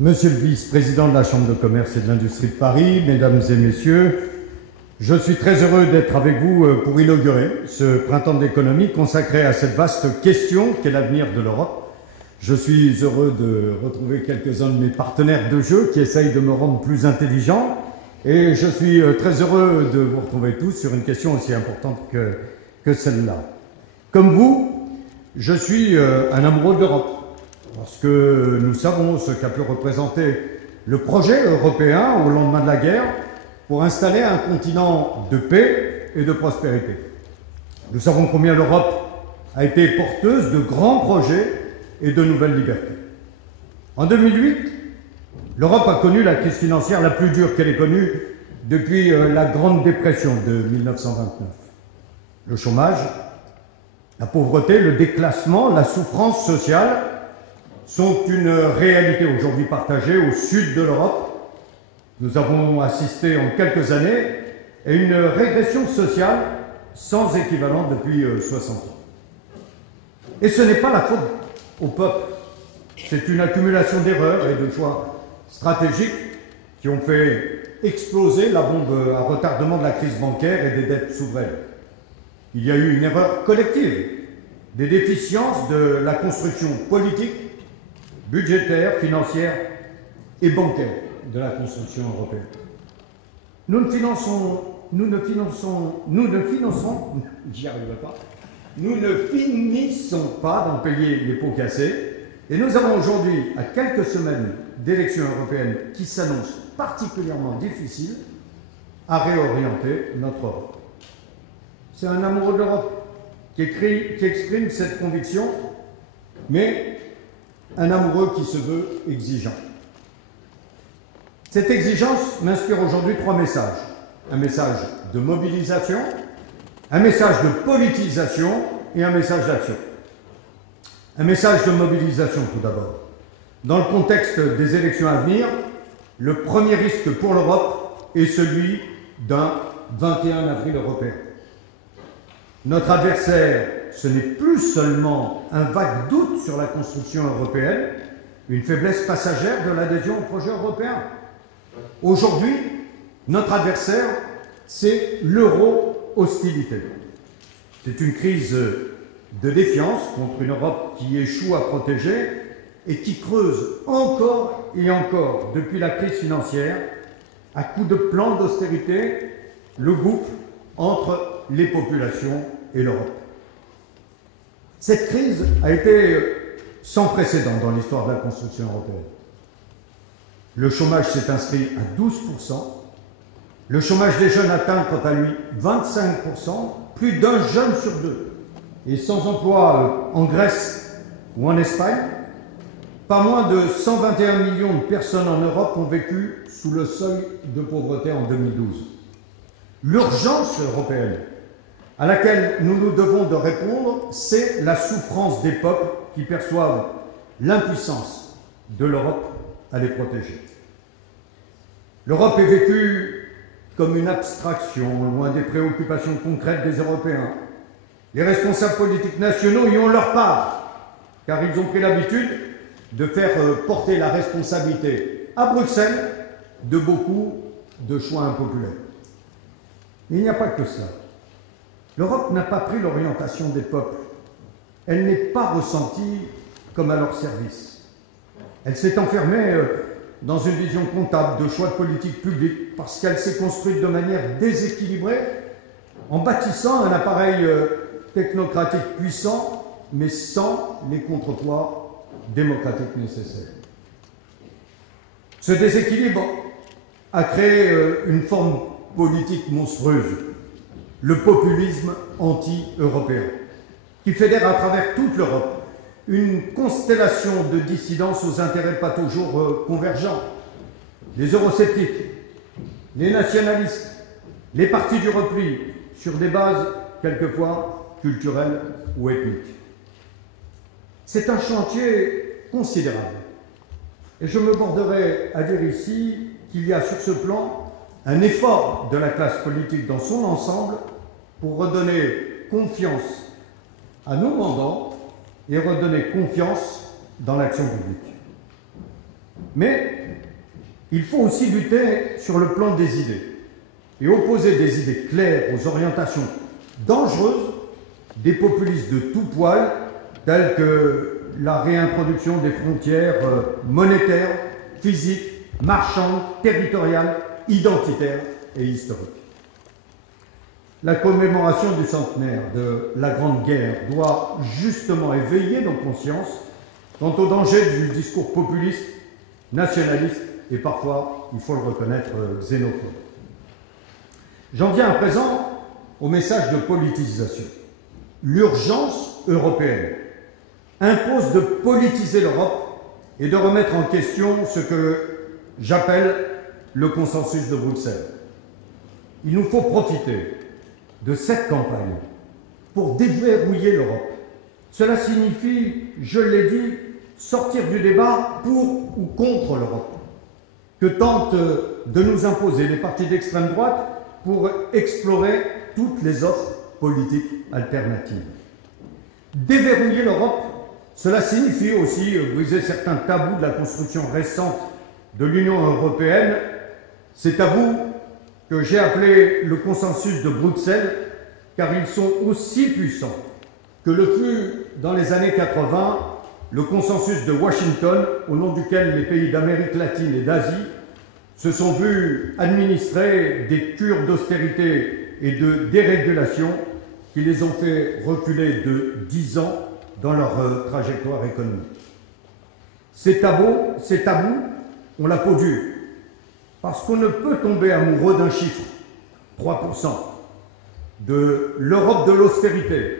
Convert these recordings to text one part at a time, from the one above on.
Monsieur le vice-président de la Chambre de commerce et de l'industrie de Paris, mesdames et messieurs, je suis très heureux d'être avec vous pour inaugurer ce printemps de l'économie consacré à cette vaste question qu'est l'avenir de l'Europe. Je suis heureux de retrouver quelques-uns de mes partenaires de jeu qui essayent de me rendre plus intelligent et je suis très heureux de vous retrouver tous sur une question aussi importante que celle-là. Comme vous, je suis un amoureux de l'Europe. Parce que nous savons ce qu'a pu représenter le projet européen au lendemain de la guerre pour installer un continent de paix et de prospérité. Nous savons combien l'Europe a été porteuse de grands projets et de nouvelles libertés. En 2008, l'Europe a connu la crise financière la plus dure qu'elle ait connue depuis la Grande Dépression de 1929. Le chômage, la pauvreté, le déclassement, la souffrance sociale sont une réalité aujourd'hui partagée au sud de l'Europe. Nous avons assisté en quelques années à une régression sociale sans équivalent depuis 60 ans. Et ce n'est pas la faute au peuple, c'est une accumulation d'erreurs et de choix stratégiques qui ont fait exploser la bombe à retardement de la crise bancaire et des dettes souveraines. Il y a eu une erreur collective, des déficiences de la construction politique, budgétaire, financière et bancaire de la construction européenne. Nous ne finissons pas d'en payer les pots cassés et nous avons aujourd'hui, à quelques semaines d'élections européennes qui s'annoncent particulièrement difficiles, à réorienter notre Europe. C'est un amoureux de l'Europe qui exprime cette conviction, mais un amoureux qui se veut exigeant. Cette exigence m'inspire aujourd'hui 3 messages. Un message de mobilisation, un message de politisation et un message d'action. Un message de mobilisation tout d'abord. Dans le contexte des élections à venir, le premier risque pour l'Europe est celui d'un 21 avril européen. Notre adversaire, ce n'est plus seulement un vague doute sur la construction européenne, une faiblesse passagère de l'adhésion au projet européen. Aujourd'hui, notre adversaire, c'est l'euro-hostilité. C'est une crise de défiance contre une Europe qui échoue à protéger et qui creuse encore et encore, depuis la crise financière, à coups de plans d'austérité, le gouffre entre les populations et l'Europe. Cette crise a été sans précédent dans l'histoire de la construction européenne. Le chômage s'est inscrit à 12%. Le chômage des jeunes atteint quant à lui 25%, plus d'un jeune sur 2. Et sans emploi en Grèce ou en Espagne, pas moins de 121 millions de personnes en Europe ont vécu sous le seuil de pauvreté en 2012. L'urgence européenne à laquelle nous nous devons de répondre, c'est la souffrance des peuples qui perçoivent l'impuissance de l'Europe à les protéger. L'Europe est vécue comme une abstraction, loin des préoccupations concrètes des Européens. Les responsables politiques nationaux y ont leur part, car ils ont pris l'habitude de faire porter la responsabilité à Bruxelles de beaucoup de choix impopulaires. Mais il n'y a pas que cela. L'Europe n'a pas pris l'orientation des peuples. Elle n'est pas ressentie comme à leur service. Elle s'est enfermée dans une vision comptable de choix de politique publique parce qu'elle s'est construite de manière déséquilibrée en bâtissant un appareil technocratique puissant, mais sans les contrepoids démocratiques nécessaires. Ce déséquilibre a créé une forme politique monstrueuse, le populisme anti-européen, qui fédère à travers toute l'Europe une constellation de dissidences aux intérêts pas toujours convergents. Les eurosceptiques, les nationalistes, les partis du repli, sur des bases quelquefois culturelles ou ethniques. C'est un chantier considérable. Et je me borderai à dire ici qu'il y a sur ce plan un effort de la classe politique dans son ensemble pour redonner confiance à nos mandants et redonner confiance dans l'action publique. Mais il faut aussi lutter sur le plan des idées et opposer des idées claires aux orientations dangereuses des populistes de tout poil, telles que la réintroduction des frontières monétaires, physiques, marchandes, territoriales, identitaires et historiques. La commémoration du centenaire de la Grande Guerre doit justement éveiller nos consciences quant au danger du discours populiste, nationaliste et parfois, il faut le reconnaître, xénophobe. J'en viens à présent au message de politisation. L'urgence européenne impose de politiser l'Europe et de remettre en question ce que j'appelle le consensus de Bruxelles. Il nous faut profiter de cette campagne pour déverrouiller l'Europe. Cela signifie, je l'ai dit, sortir du débat pour ou contre l'Europe, que tentent de nous imposer les partis d'extrême droite pour explorer toutes les offres politiques alternatives. Déverrouiller l'Europe, cela signifie aussi briser certains tabous de la construction récente de l'Union européenne, ces tabous que j'ai appelés le consensus de Bruxelles, car ils sont aussi puissants que le fut dans les années 80 le consensus de Washington, au nom duquel les pays d'Amérique latine et d'Asie se sont vus administrer des cures d'austérité et de dérégulation qui les ont fait reculer de 10 ans dans leur trajectoire économique. Ces tabous ont la peau dure, parce qu'on ne peut tomber amoureux d'un chiffre, 3%, de l'Europe de l'austérité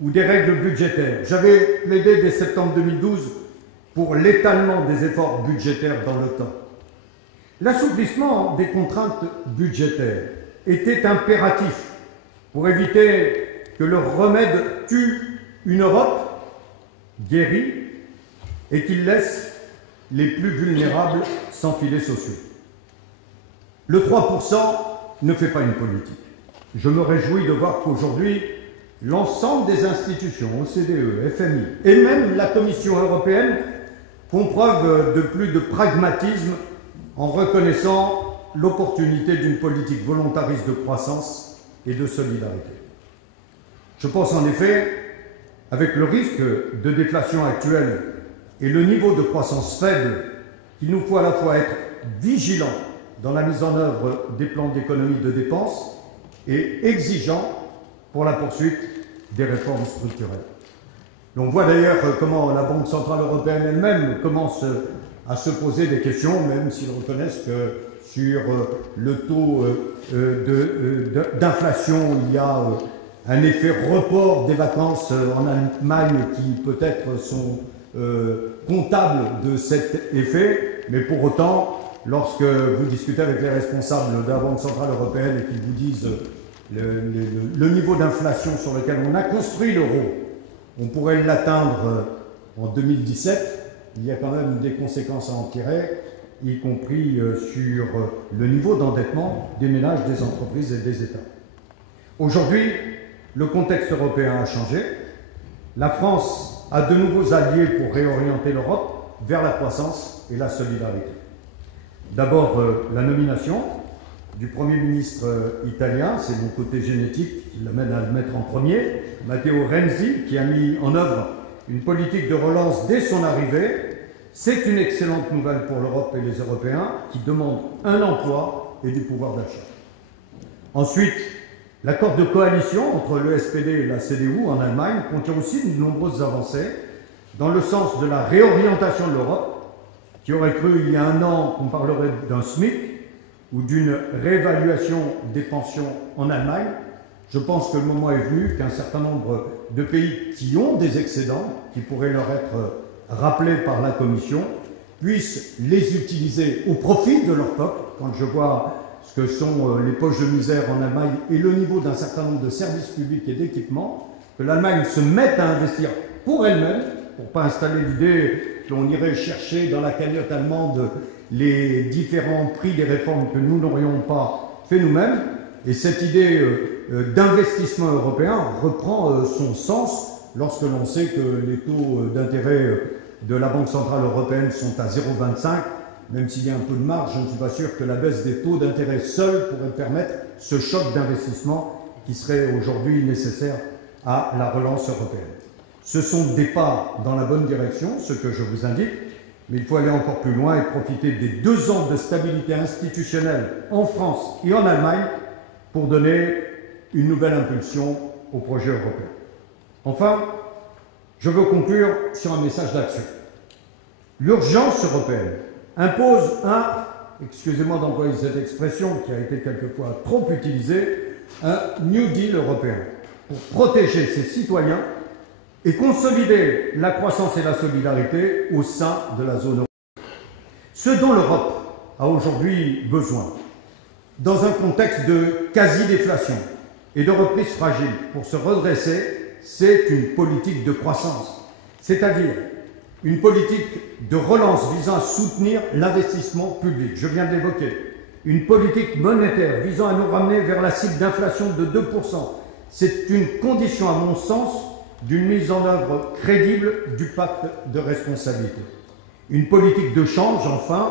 ou des règles budgétaires. J'avais plaidé dès septembre 2012 pour l'étalement des efforts budgétaires dans le temps. L'assouplissement des contraintes budgétaires était impératif pour éviter que le remède tue une Europe guérie et qu'il laisse les plus vulnérables sans filets sociaux. Le 3% ne fait pas une politique. Je me réjouis de voir qu'aujourd'hui, l'ensemble des institutions, OCDE, FMI et même la Commission européenne font preuve de plus de pragmatisme en reconnaissant l'opportunité d'une politique volontariste de croissance et de solidarité. Je pense en effet, avec le risque de déflation actuel et le niveau de croissance faible, qu'il nous faut à la fois être vigilants dans la mise en œuvre des plans d'économie de dépenses et exigeants pour la poursuite des réformes structurelles. On voit d'ailleurs comment la Banque centrale européenne elle-même commence à se poser des questions, même s'ils reconnaissent que sur le taux d'inflation, il y a un effet report des vacances en Allemagne qui peut-être sont comptables de cet effet, mais pour autant, lorsque vous discutez avec les responsables de la Banque centrale européenne et qu'ils vous disent le niveau d'inflation sur lequel on a construit l'euro, on pourrait l'atteindre en 2017, il y a quand même des conséquences à en tirer, y compris sur le niveau d'endettement des ménages, des entreprises et des États. Aujourd'hui, le contexte européen a changé. La France a de nouveaux alliés pour réorienter l'Europe vers la croissance et la solidarité. D'abord, la nomination du Premier ministre italien, c'est mon côté génétique qui l'amène à le mettre en premier, Matteo Renzi, qui a mis en œuvre une politique de relance dès son arrivée. C'est une excellente nouvelle pour l'Europe et les Européens qui demandent un emploi et du pouvoir d'achat. Ensuite, l'accord de coalition entre le SPD et la CDU en Allemagne contient aussi de nombreuses avancées dans le sens de la réorientation de l'Europe. Qui aurait cru il y a un an qu'on parlerait d'un SMIC ou d'une réévaluation des pensions en Allemagne. Je pense que le moment est venu qu'un certain nombre de pays qui ont des excédents, qui pourraient leur être rappelés par la Commission, puissent les utiliser au profit de leur peuple. Quand je vois ce que sont les poches de misère en Allemagne et le niveau d'un certain nombre de services publics et d'équipements, que l'Allemagne se mette à investir pour elle-même, pour ne pas installer l'idée qu'on irait chercher dans la cagnotte allemande les différents prix des réformes que nous n'aurions pas fait nous-mêmes. Et cette idée d'investissement européen reprend son sens lorsque l'on sait que les taux d'intérêt de la Banque Centrale Européenne sont à 0,25. Même s'il y a un peu de marge, je ne suis pas sûr que la baisse des taux d'intérêt seul pourrait permettre ce choc d'investissement qui serait aujourd'hui nécessaire à la relance européenne. Ce sont des pas dans la bonne direction, ce que je vous indique, mais il faut aller encore plus loin et profiter des 2 ans de stabilité institutionnelle en France et en Allemagne pour donner une nouvelle impulsion au projet européen. Enfin, je veux conclure sur un message d'action. L'urgence européenne impose excusez-moi d'employer cette expression qui a été quelquefois trop utilisée, un New Deal européen pour protéger ses citoyens et consolider la croissance et la solidarité au sein de la zone européenne. Ce dont l'Europe a aujourd'hui besoin, dans un contexte de quasi-déflation et de reprise fragile, pour se redresser, c'est une politique de croissance, c'est-à-dire une politique de relance visant à soutenir l'investissement public, je viens de l'évoquer, une politique monétaire visant à nous ramener vers la cible d'inflation de 2%. C'est une condition, à mon sens, d'une mise en œuvre crédible du pacte de responsabilité. Une politique de change, enfin,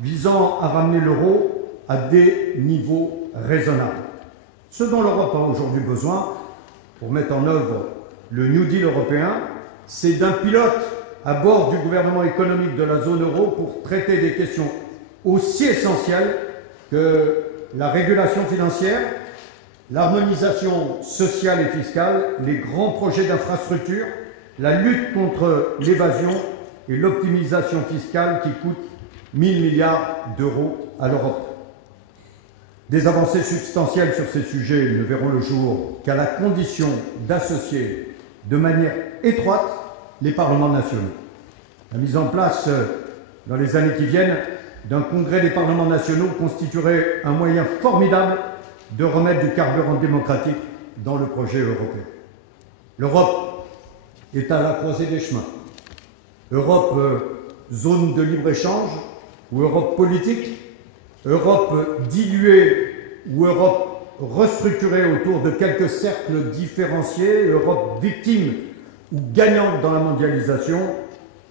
visant à ramener l'euro à des niveaux raisonnables. Ce dont l'Europe a aujourd'hui besoin pour mettre en œuvre le New Deal européen, c'est d'un pilote à bord du gouvernement économique de la zone euro pour traiter des questions aussi essentielles que la régulation financière, l'harmonisation sociale et fiscale, les grands projets d'infrastructure, la lutte contre l'évasion et l'optimisation fiscale qui coûtent 1 000 milliards d'euros à l'Europe. Des avancées substantielles sur ces sujets ne verront le jour qu'à la condition d'associer de manière étroite les parlements nationaux. La mise en place, dans les années qui viennent, d'un congrès des parlements nationaux constituerait un moyen formidable de remettre du carburant démocratique dans le projet européen. L'Europe est à la croisée des chemins. Europe zone de libre-échange ou Europe politique, Europe diluée ou Europe restructurée autour de quelques cercles différenciés, Europe victime ou gagnante dans la mondialisation,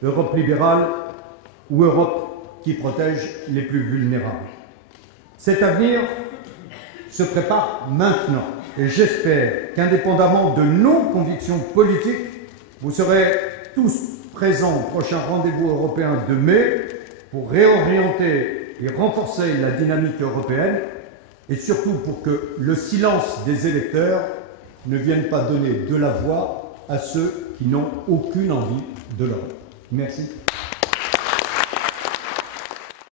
Europe libérale ou Europe qui protège les plus vulnérables. Cet avenir se prépare maintenant et j'espère qu'indépendamment de nos convictions politiques, vous serez tous présents au prochain rendez-vous européen de mai pour réorienter et renforcer la dynamique européenne et surtout pour que le silence des électeurs ne vienne pas donner de la voix à ceux qui n'ont aucune envie de l'Europe. Merci.